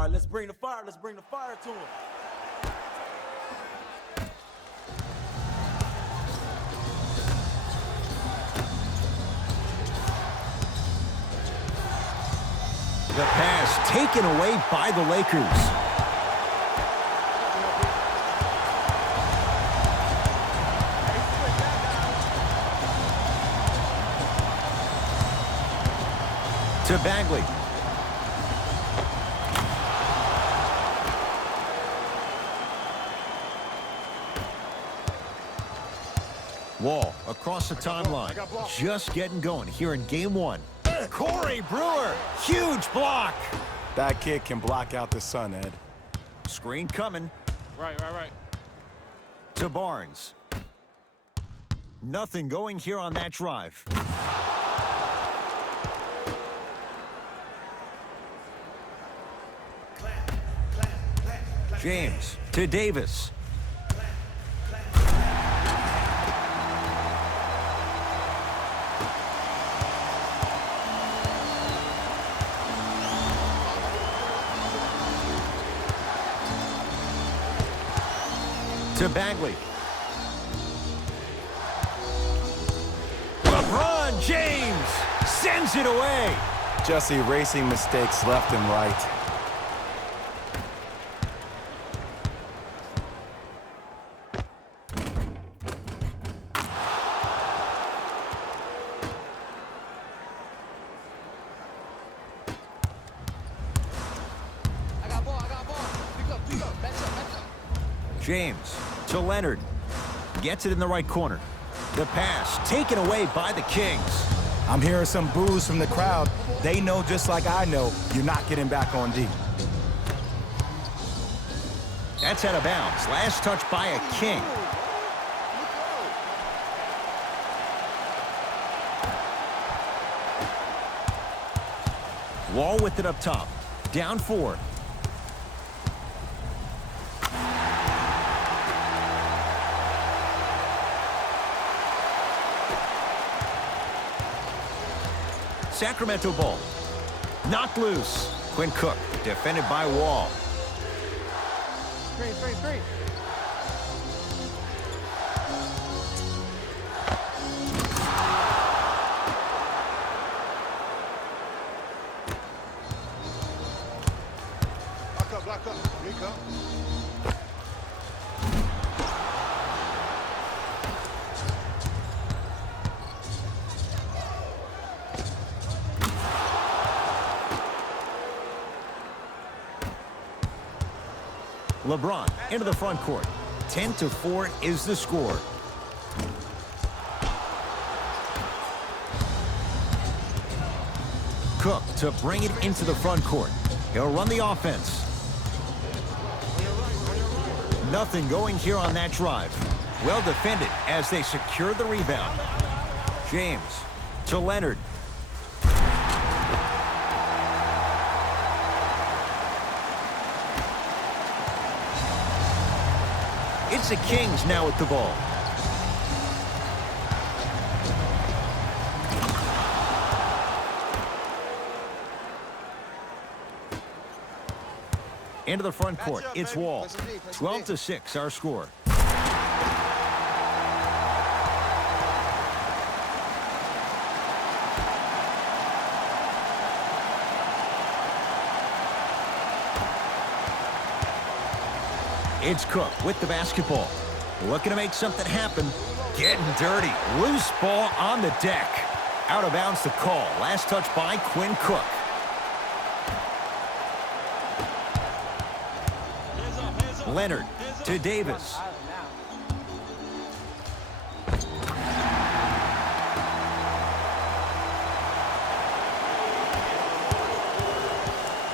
All right, let's bring the fire. Let's bring the fire to him. The pass taken away by the Lakers. To Bagley. Wall across the timeline. Just getting going here in game one. Corey Brewer, huge block. That kid can block out the sun, Ed. Screen coming. Right. To Barnes. Nothing going here on that drive. James to Davis. To Bagley. LeBron James sends it away. Just erasing mistakes left and right. I got ball. Pick up. Match up. James to Leonard. Gets it in the right corner. The pass taken away by the Kings. I'm hearing some boos from the crowd. They know just like I know you're not getting back on D. That's out of bounds. Last touch by a King. Wall with it up top. Down 4. Sacramento ball. Knocked loose. Quinn Cook defended by Wall. Screen. Block up. Here you go. LeBron into the front court. 10-4 is the score. Cook to bring it into the front court. He'll run the offense. Nothing going here on that drive. Well defended as they secure the rebound. James to Leonard. It's the Kings now with the ball. Into the front court, it's Wall. 12-6, our score. It's Cook with the basketball. Looking to make something happen. Getting dirty. Loose ball on the deck. Out of bounds the call. Last touch by Quinn Cook. Leonard to Davis.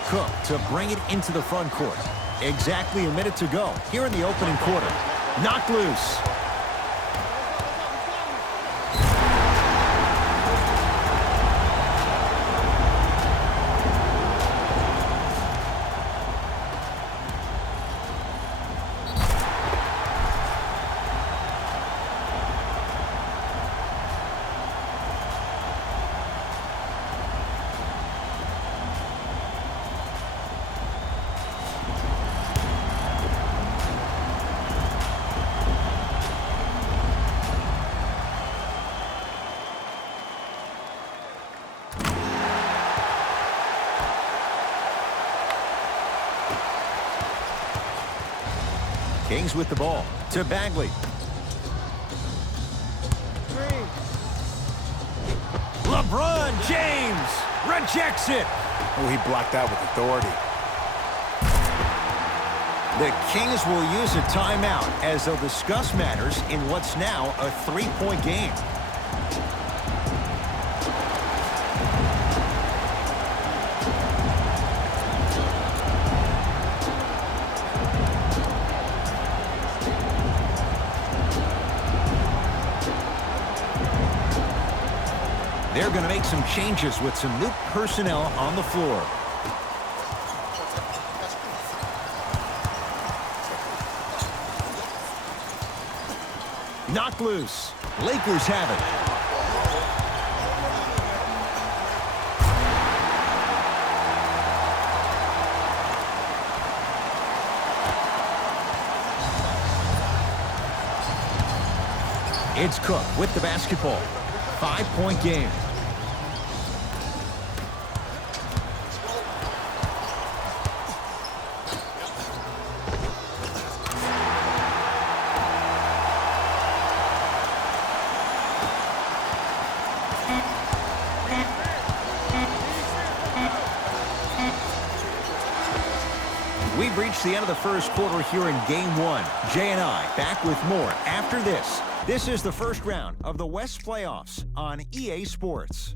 Cook to bring it into the front court. Exactly a minute to go here in the opening quarter. Knocked loose. Kings with the ball to Bagley. LeBron James rejects it. Oh, he blocked that with authority. The Kings will use a timeout as they'll discuss matters in what's now a 3-point game. They're going to make some changes with some new personnel on the floor. Knocked loose. Lakers have it. It's Cook with the basketball. 5-point game. We've reached the end of the first quarter here in Game 1. Jay and I back with more after this. This is the first round of the West Playoffs on EA Sports.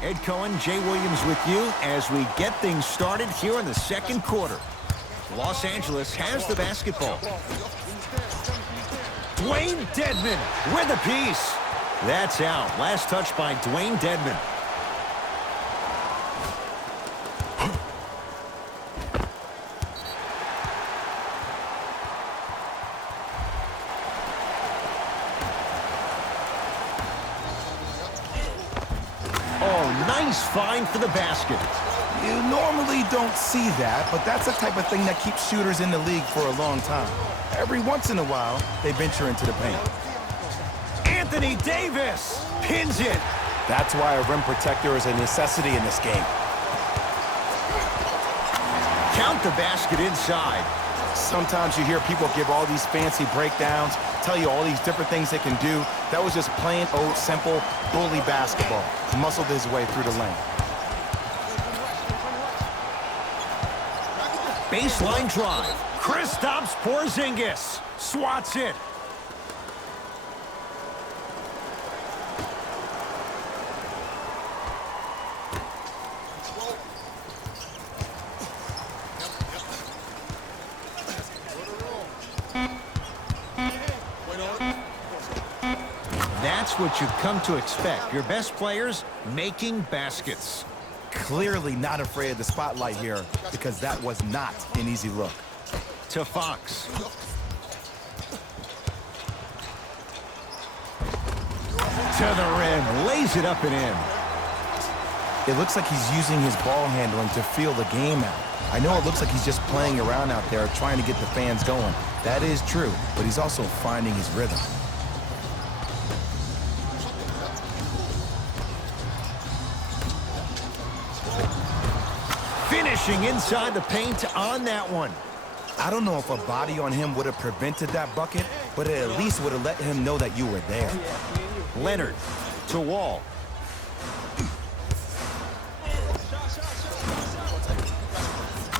Ed Cohen, Jay Williams with you as we get things started here in the second quarter. Los Angeles has the basketball. Dwayne Dedmon with a piece. That's out. Last touch by Dwayne Dedmon. Nice find for the basket. You normally don't see that, but that's the type of thing that keeps shooters in the league for a long time. Every once in a while, they venture into the paint. Anthony Davis pins it. That's why a rim protector is a necessity in this game. Count the basket inside. Sometimes you hear people give all these fancy breakdowns, tell you all these different things they can do. That was just plain old, simple, bully basketball. Muscled his way through the lane. Baseline drive. Kristaps Porzingis swats it. That's what you've come to expect. Your best players making baskets. Clearly not afraid of the spotlight here because that was not an easy look. To Fox. To the rim. Lays it up and in. It looks like he's using his ball handling to feel the game out. I know it looks like he's just playing around out there trying to get the fans going. That is true, but he's also finding his rhythm. Finishing inside the paint on that one. I don't know if a body on him would have prevented that bucket, but it at least would have let him know that you were there. Leonard to Wall.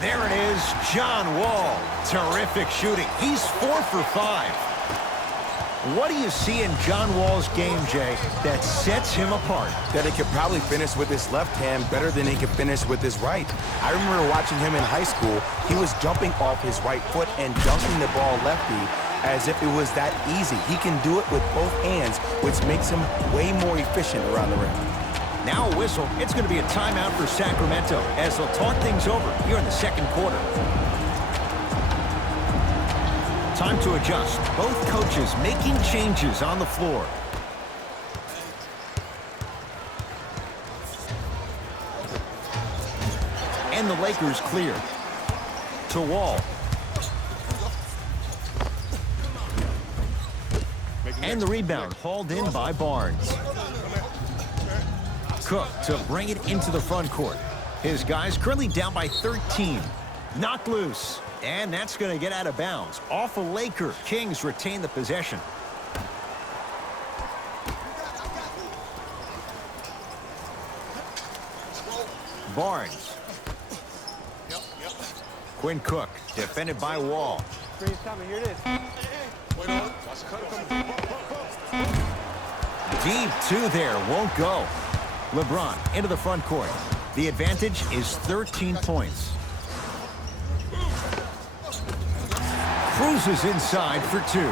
There it is, John Wall. Terrific shooting. He's 4 for 5. What do you see in John Wall's game, Jay, that sets him apart? That he could probably finish with his left hand better than he could finish with his right. I remember watching him in high school. He was jumping off his right foot and dunking the ball lefty as if it was that easy. He can do it with both hands, which makes him way more efficient around the rim. Now a whistle. It's going to be a timeout for Sacramento as they'll talk things over here in the second quarter. Time to adjust. Both coaches making changes on the floor. And the Lakers clear. To Wall. And the rebound hauled in by Barnes. Cook to bring it into the front court. His guys currently down by 13. Knocked loose. And that's going to get out of bounds. Off a Laker. Kings retain the possession. Barnes. Quinn Cook, defended by Wall. Screen's coming. Here it is. Deep two there, won't go. LeBron into the front court. The advantage is 13 points. Cruises inside for two.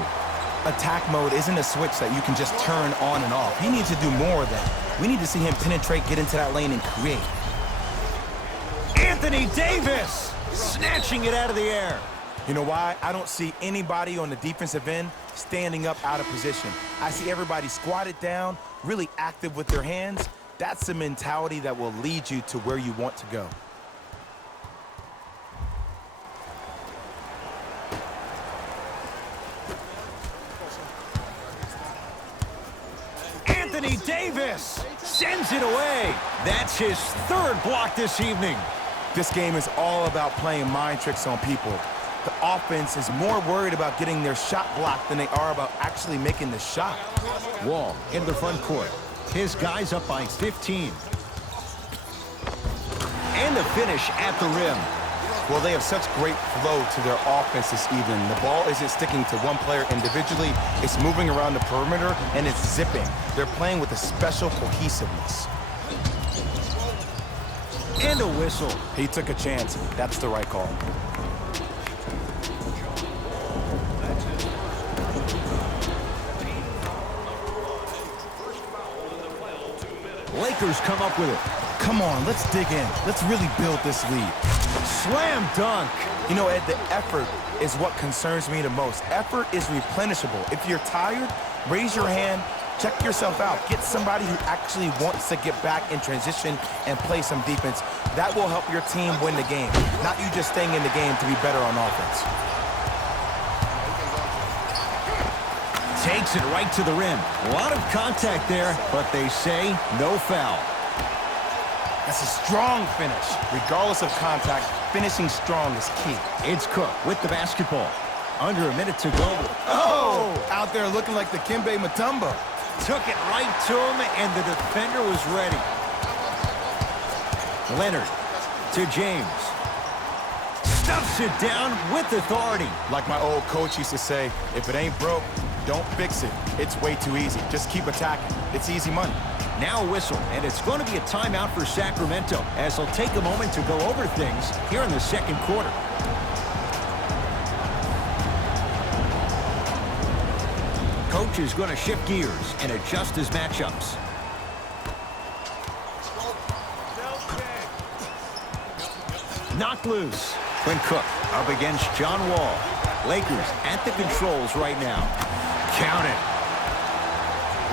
Attack mode isn't a switch that you can just turn on and off. He needs to do more of that. We need to see him penetrate, get into that lane, and create. Anthony Davis snatching it out of the air. You know why? I don't see anybody on the defensive end standing up out of position. I see everybody squatted down, really active with their hands. That's the mentality that will lead you to where you want to go. Anthony Davis sends it away. That's his third block this evening. This game is all about playing mind tricks on people. The offense is more worried about getting their shot blocked than they are about actually making the shot. Wall into the front court. His guys up by 15. And the finish at the rim. Well, they have such great flow to their offense this evening. The ball isn't sticking to one player individually. It's moving around the perimeter, and it's zipping. They're playing with a special cohesiveness. And a whistle. He took a chance. That's the right call. Lakers come up with it. Come on, let's dig in. Let's really build this lead. Slam dunk. You know, Ed, the effort is what concerns me the most. Effort is replenishable. If you're tired, raise your hand, check yourself out. Get somebody who actually wants to get back in transition and play some defense. That will help your team win the game, not you just staying in the game to be better on offense. Takes it right to the rim. A lot of contact there, but they say no foul. That's a strong finish. Regardless of contact, finishing strong is key. It's Cook with the basketball. Under a minute to go. Oh! Out there looking like the Kimbe Mutombo. Took it right to him, and the defender was ready. Leonard to James. Stuffs it down with authority. Like my old coach used to say, if it ain't broke, don't fix it. It's way too easy. Just keep attacking. It's easy money. Now a whistle, and it's going to be a timeout for Sacramento as they'll take a moment to go over things here in the second quarter. Coach is going to shift gears and adjust his matchups. Knocked loose. Quinn Cook up against John Wall. Lakers at the controls right now. Count it.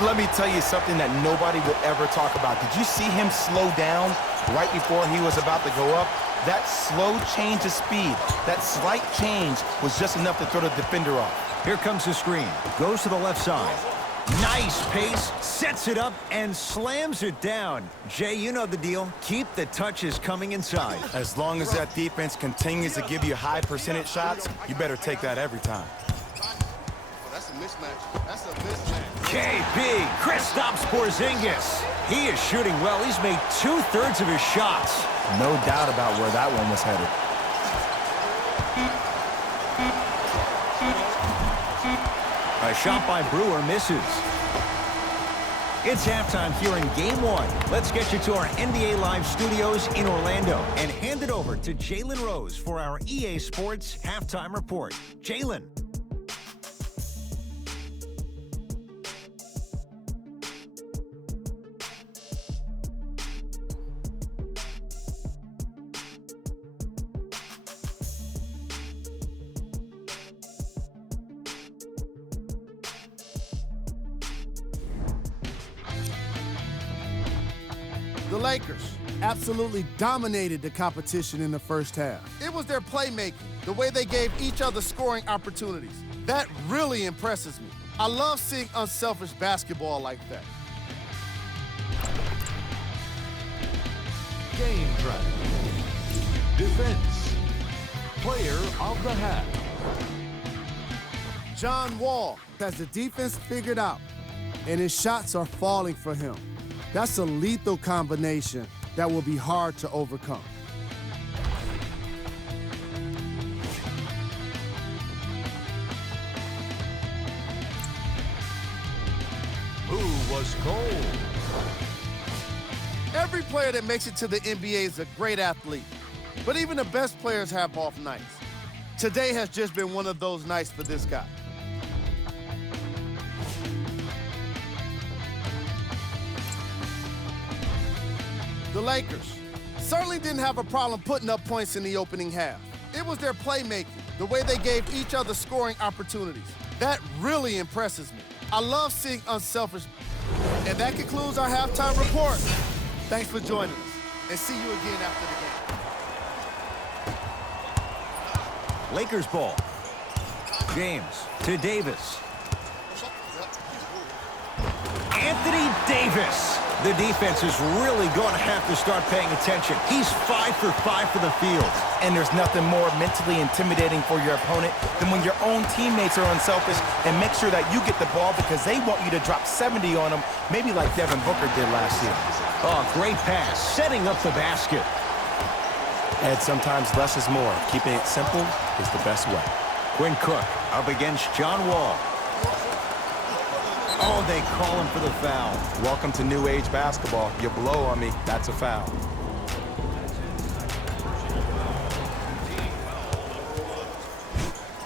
Let me tell you something that nobody will ever talk about. Did you see him slow down right before he was about to go up? That slow change of speed, that slight change was just enough to throw the defender off. Here comes the screen. Goes to the left side. Nice pace. Sets it up and slams it down. Jay, you know the deal. Keep the touches coming inside. As long as that defense continues to give you high percentage shots, you better take that every time. That's a mismatch. That's a mismatch. KP, Kristaps Porzingis. He is shooting well. He's made 2/3 of his shots. No doubt about where that one was headed. A shot by Brewer misses. It's halftime here in Game 1. Let's get you to our NBA Live studios in Orlando and hand it over to Jalen Rose for our EA Sports Halftime Report. Jalen. The Lakers absolutely dominated the competition in the first half. It was their playmaking, the way they gave each other scoring opportunities. That really impresses me. I love seeing unselfish basketball like that. Game track. Defense. Player of the half. John Wall has the defense figured out, and his shots are falling for him. That's a lethal combination that will be hard to overcome. Who was cold? Every player that makes it to the NBA is a great athlete, but even the best players have off nights. Today has just been one of those nights for this guy. The Lakers certainly didn't have a problem putting up points in the opening half. It was their playmaking, the way they gave each other scoring opportunities. That really impresses me. I love seeing unselfish. And that concludes our halftime report. Thanks for joining us, and see you again after the game. Lakers ball. James to Davis. Anthony Davis. The defense is really going to have to start paying attention. He's 5 for 5 for the field. And there's nothing more mentally intimidating for your opponent than when your own teammates are unselfish and make sure that you get the ball because they want you to drop 70 on them, maybe like Devin Booker did last year. Oh, great pass, setting up the basket. And sometimes less is more. Keeping it simple is the best way. Quinn Cook up against John Wall. Oh, they call him for the foul. Welcome to new age basketball. You blow on me, that's a foul.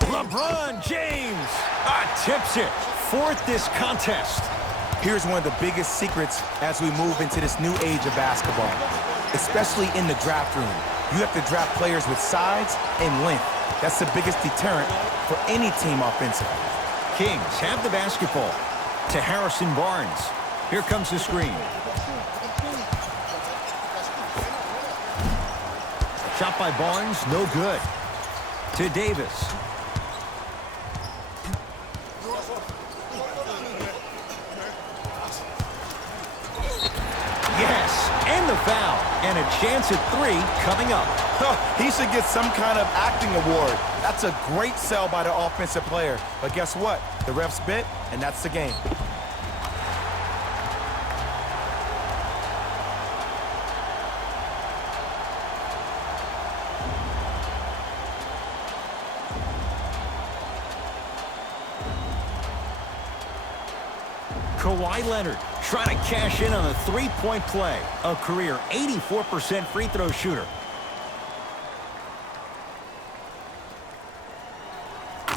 LeBron James tips it. Fourth this contest. Here's one of the biggest secrets as we move into this new age of basketball, especially in the draft room. You have to draft players with size and length. That's the biggest deterrent for any team offensively. Kings have the basketball to Harrison Barnes. Here comes the screen. Shot by Barnes, no good. To Davis. Yes, and the foul. And a chance at 3 coming up. He should get some kind of acting award. That's a great sell by the offensive player. But guess what? The refs bit, and that's the game. Kawhi Leonard trying to cash in on a three-point play. A career 84% free throw shooter.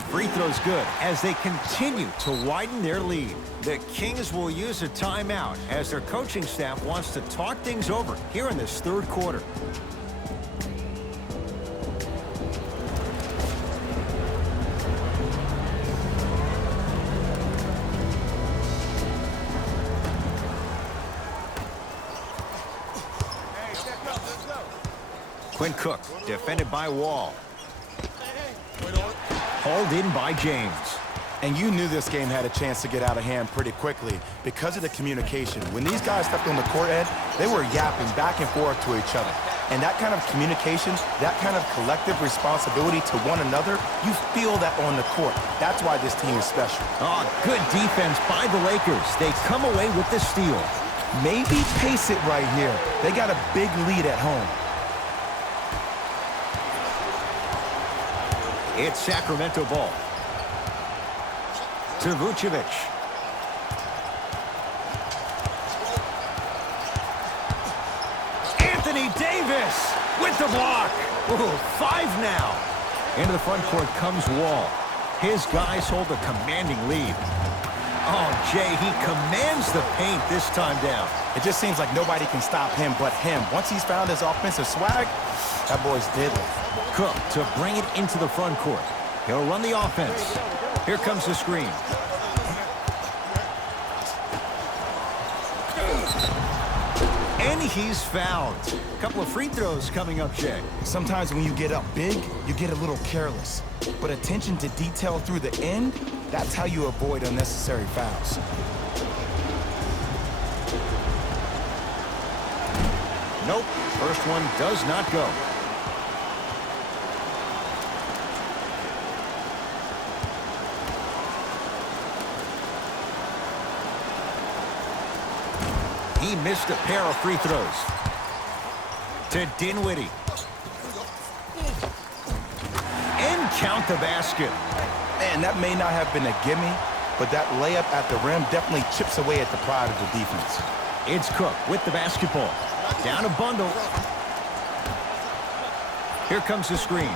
Free throws good as they continue to widen their lead. The Kings will use a timeout as their coaching staff wants to talk things over here in this third quarter. Quinn Cook, defended by Wall. Hauled in by James. And you knew this game had a chance to get out of hand pretty quickly because of the communication. When these guys stepped on the court, Ed, they were yapping back and forth to each other. And that kind of communication, that kind of collective responsibility to one another, you feel that on the court. That's why this team is special. Oh, good defense by the Lakers. They come away with the steal. Maybe pace it right here. They got a big lead at home. It's Sacramento ball. To Vucevic. Anthony Davis with the block. Ooh, 5 now. Into the front court comes Wall. His guys hold a commanding lead. Oh, Jay, he commands the paint this time down. It just seems like nobody can stop him but him. Once he's found his offensive swag, that boy's deadly. Cook to bring it into the front court. He'll run the offense. Here comes the screen. And he's fouled. A couple of free throws coming up, Jay. Sometimes when you get up big, you get a little careless. But attention to detail through the end, that's how you avoid unnecessary fouls. Nope, first one does not go. He missed a pair of free throws. To Dinwiddie. And count the basket. Man, that may not have been a gimme, but that layup at the rim definitely chips away at the pride of the defense. It's Cook with the basketball. Down a bundle. Here comes the screen.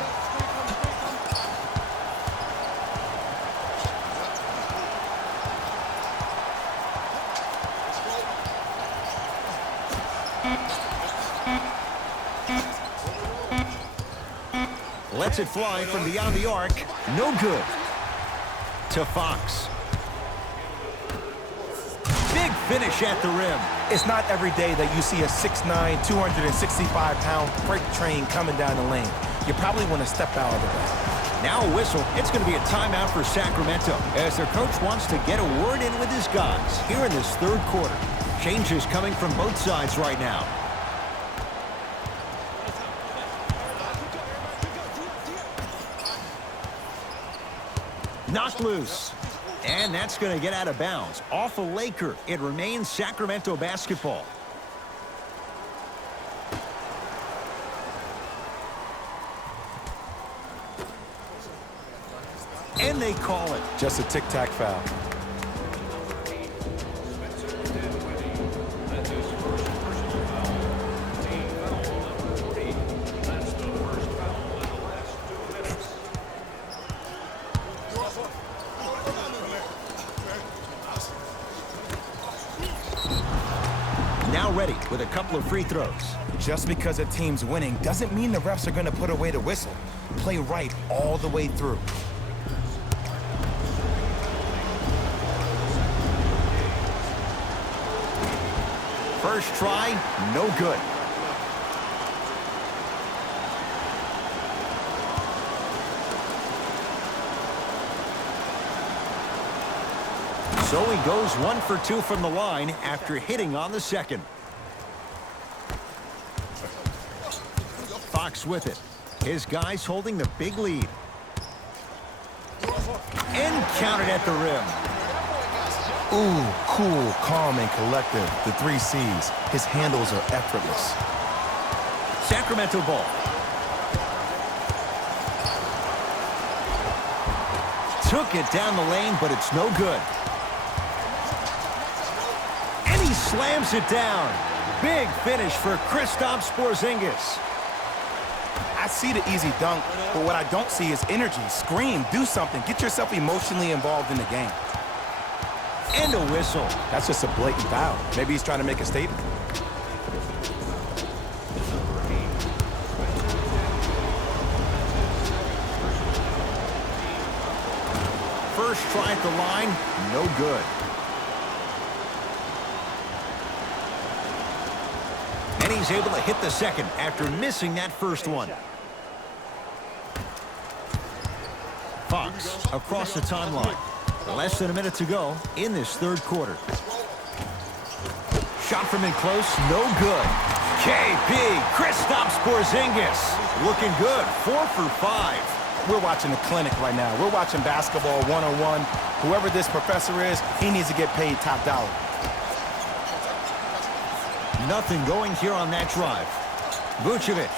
Lets it fly from beyond the arc. No good. To Fox. Big finish at the rim. It's not every day that you see a 6'9", 265-pound freight train coming down the lane. You probably want to step out of the way. Now a whistle. It's going to be a timeout for Sacramento as their coach wants to get a word in with his guys here in this third quarter. Changes coming from both sides right now. Knocked loose. And that's going to get out of bounds. Off a Laker. It remains Sacramento basketball. And they call it. Just a tic-tac foul. Now ready with a couple of free throws. Just because a team's winning doesn't mean the refs are going to put away the whistle. Play right all the way through. First try, no good. So he goes 1 for 2 from the line after hitting on the second. Fox with it. His guys holding the big lead. And counted at the rim. Ooh, cool, calm, and collective. The 3 C's. His handles are effortless. Sacramento ball. Took it down the lane, but it's no good. And he slams it down. Big finish for Kristaps Porzingis. I see the easy dunk, but what I don't see is energy. Scream, do something. Get yourself emotionally involved in the game. And a whistle. That's just a blatant foul. Maybe he's trying to make a statement. First try at the line, no good. And he's able to hit the second after missing that first one. Fox across the timeline. Less than a minute to go in this third quarter. Shot from in close, no good. KP, Kristaps Porzingis, looking good, 4 for 5. We're watching a clinic right now. We're watching basketball 101. Whoever this professor is, he needs to get paid top dollar. Nothing going here on that drive. Vucevic.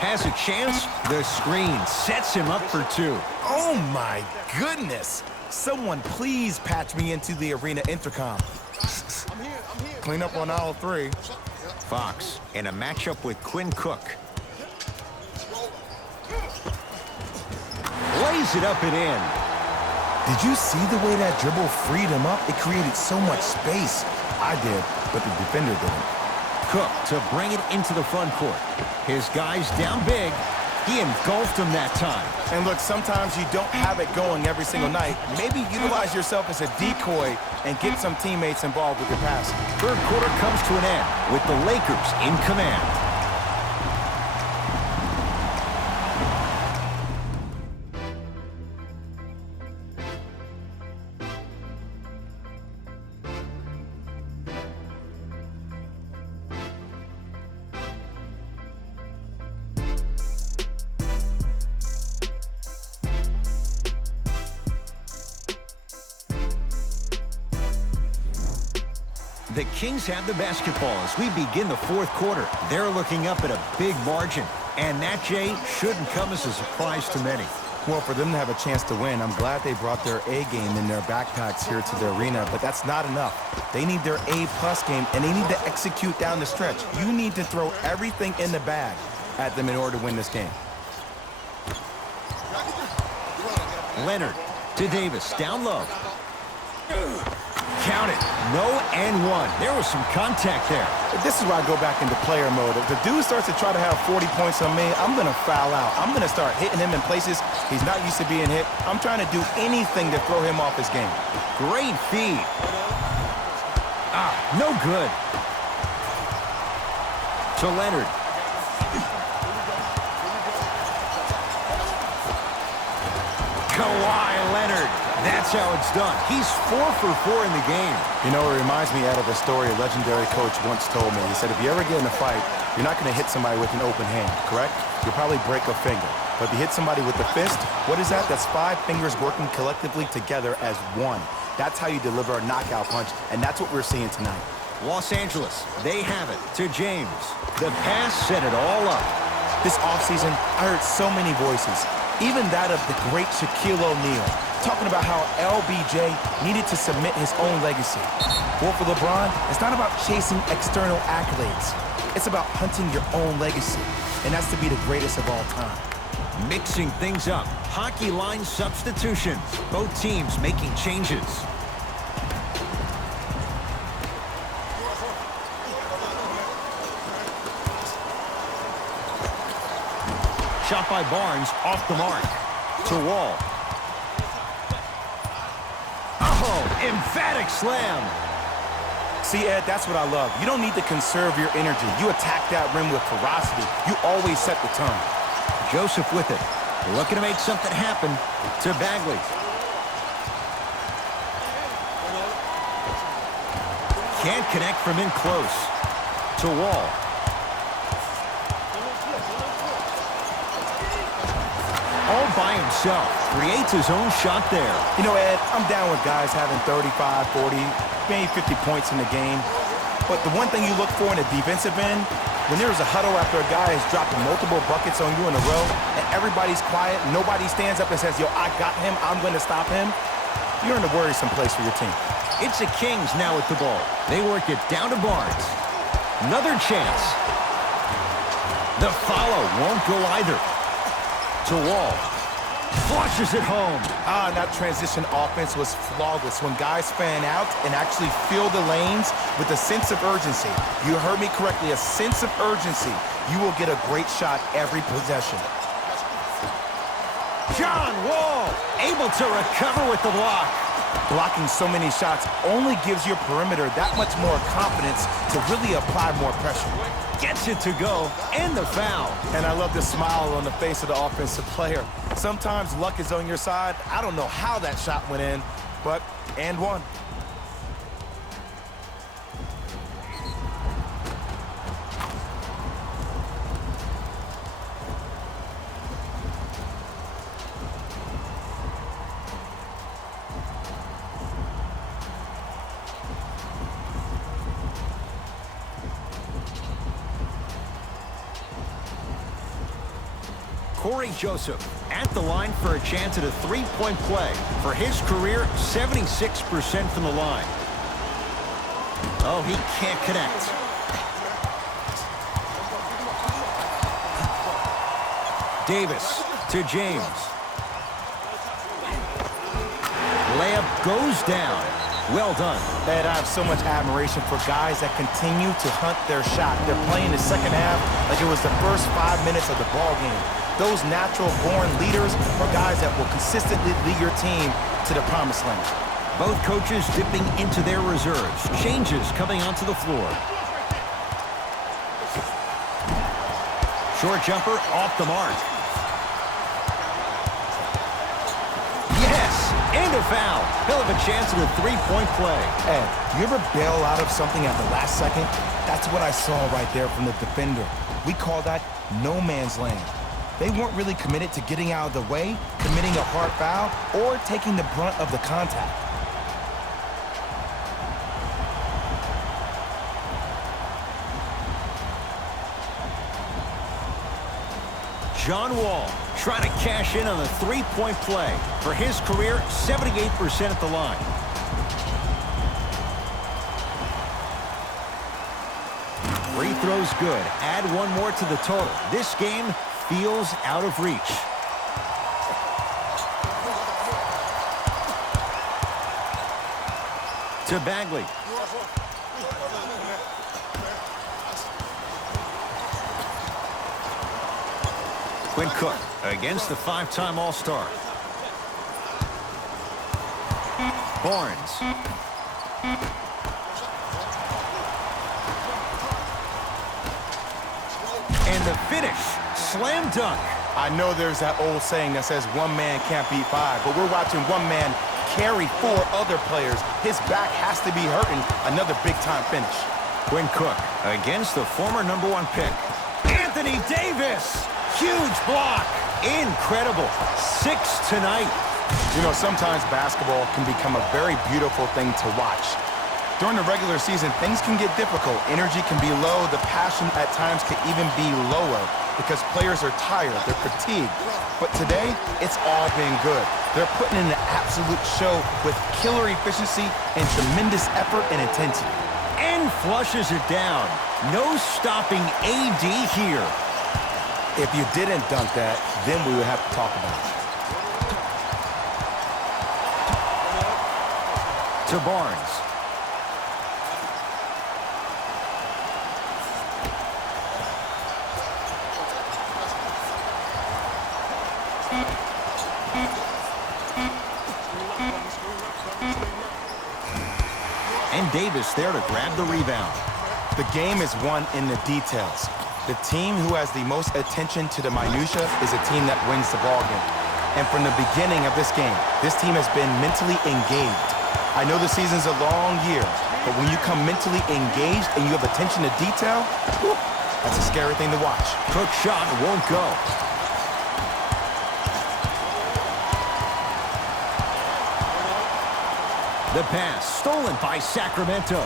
Has a chance. The screen sets him up for 2. Oh my goodness. Someone please patch me into the arena intercom. Clean up on aisle 3. Fox in a matchup with Quinn Cook. Lays it up and in. Did you see the way that dribble freed him up? It created so much space. I did, but the defender didn't. Cook to bring it into the front court. His guys down big. He engulfed him that time. And look, sometimes you don't have it going every single night. Maybe utilize yourself as a decoy and get some teammates involved with your passing. Third quarter comes to an end with the Lakers in command. The Kings have the basketball as we begin the fourth quarter. They're looking up at a big margin, and that, Jay, shouldn't come as a surprise to many. Well, for them to have a chance to win, I'm glad they brought their A game in their backpacks here to the arena, but that's not enough. They need their A+ game, and they need to execute down the stretch. You need to throw everything in the bag at them in order to win this game. Leonard to Davis, down low. Count it. No and one. There was some contact there. This is why I go back into player mode. If the dude starts to try to have 40 points on me, I'm going to foul out. I'm going to start hitting him in places he's not used to being hit. I'm trying to do anything to throw him off his game. Great feed. No good. To Leonard. Kawhi Leonard. That's how it's done. He's 4 for 4 in the game. You know, it reminds me out of a story a legendary coach once told me. He said, if you ever get in a fight, you're not going to hit somebody with an open hand, correct? You'll probably break a finger. But if you hit somebody with the fist, what is that? That's 5 fingers working collectively together as one. That's how you deliver a knockout punch, and that's what we're seeing tonight. Los Angeles, they have it to James. The pass set it all up. This offseason, I heard so many voices, even that of the great Shaquille O'Neal, talking about how LBJ needed to submit his own legacy. Well, for LeBron, it's not about chasing external accolades. It's about hunting your own legacy, and that's to be the greatest of all time. Mixing things up. Hockey line substitutions. Both teams making changes. Shot by Barnes, off the mark. To Wall. Oh, emphatic slam. See, Ed, that's what I love. You don't need to conserve your energy. You attack that rim with ferocity. You always set the tone. Joseph with it. Looking to make something happen to Bagley. Can't connect from in close. To Wall. All by himself. Creates his own shot there. You know, Ed, I'm down with guys having 35, 40, maybe 50 points in the game. But the one thing you look for in a defensive end, when there's a huddle after a guy has dropped multiple buckets on you in a row, and everybody's quiet, nobody stands up and says, yo, I got him, I'm going to stop him, you're in a worrisome place for your team. It's the Kings now with the ball. They work it down to Barnes. Another chance. The follow won't go either. To Wall. Flushes it home. And that transition offense was flawless when guys fan out and actually fill the lanes with a sense of urgency. You heard me correctly, a sense of urgency. You will get a great shot every possession. John Wall able to recover with the block. Blocking so many shots only gives your perimeter that much more confidence to really apply more pressure. Gets it to go, and the foul. And I love the smile on the face of the offensive player. Sometimes luck is on your side. I don't know how that shot went in, but and one. Corey Joseph at the line for a chance at a three-point play. For his career, 76% from the line. Oh, he can't connect. Davis to James. Layup goes down. Well done. Ed, I have so much admiration for guys that continue to hunt their shot. They're playing the second half like it was the first 5 minutes of the ball game. Those natural-born leaders are guys that will consistently lead your team to the promised land. Both coaches dipping into their reserves. Changes coming onto the floor. Short jumper off the mark. Yes, and a foul. He'll have a chance at a three-point play. Ed, you ever bail out of something at the last second? That's what I saw right there from the defender. We call that no man's land. They weren't really committed to getting out of the way, committing a hard foul, or taking the brunt of the contact. John Wall trying to cash in on the three-point play. For his career, 78% at the line. Free throw's good. Add one more to the total. This game feels out of reach. To Bagley. Quinn Cook against the five-time All-Star. Barnes. And the finish. Slam dunk. I know there's that old saying that says one man can't beat five, but we're watching one man carry four other players. His back has to be hurting. Another big-time finish. Quinn Cook against the former #1 pick. Anthony Davis. Huge block. Incredible. 6 tonight. You know, sometimes basketball can become a very beautiful thing to watch. During the regular season, things can get difficult. Energy can be low. The passion at times can even be lower because players are tired. They're fatigued. But today, it's all been good. They're putting in an absolute show with killer efficiency and tremendous effort and intensity. And flushes it down. No stopping AD here. If you didn't dunk that, then we would have to talk about it. To Barnes. And Davis there to grab the rebound. The game is won in the details. The team who has the most attention to the minutia is a team that wins the ballgame. And from the beginning of this game, this team has been mentally engaged. I know the season's a long year, but when you come mentally engaged and you have attention to detail, whew, that's a scary thing to watch. Cook's shot won't go. The pass stolen by Sacramento.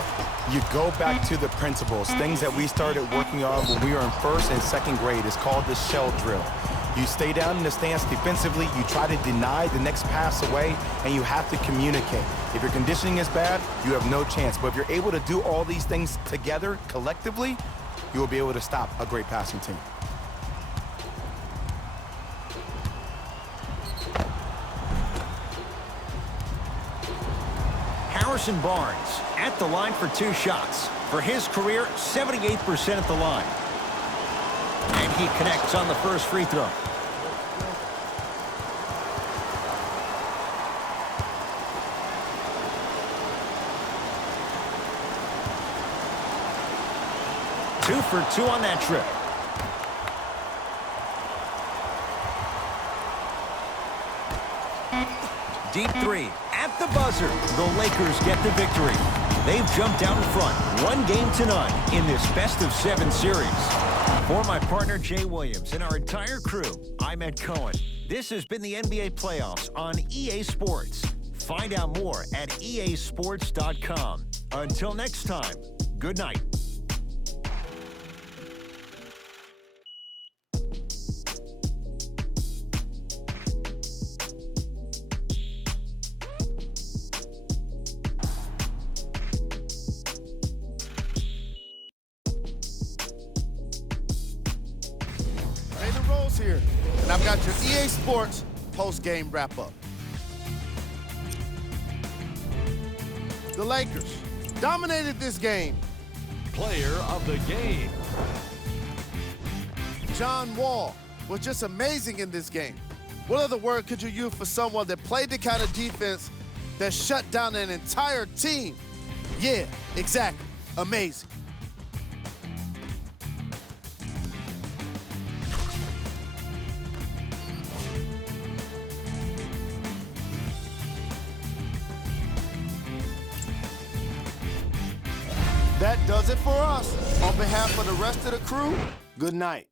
You go back to the principles, things that we started working on when we were in first and second grade. Is called the shell drill. You stay down in the stance defensively, you try to deny the next pass away, and you have to communicate. If your conditioning is bad, you have no chance. But if you're able to do all these things together, collectively, you will be able to stop a great passing team. Harrison Barnes at the line for 2 shots. For his career, 78% at the line. And he connects on the first free throw. Two for 2 on that trip. Deep three at the buzzer. The Lakers get the victory. They've jumped out in front, 1-0 in this best-of-7 series. For my partner, Jay Williams, and our entire crew, I'm Ed Cohen. This has been the NBA Playoffs on EA Sports. Find out more at easports.com. Until next time, good night. Here, and I've got your EA Sports post-game wrap-up. The Lakers dominated this game. Player of the game. John Wall was just amazing in this game. What other word could you use for someone that played the kind of defense that shut down an entire team? Yeah, exactly. Amazing. That does it for us. On behalf of the rest of the crew, good night.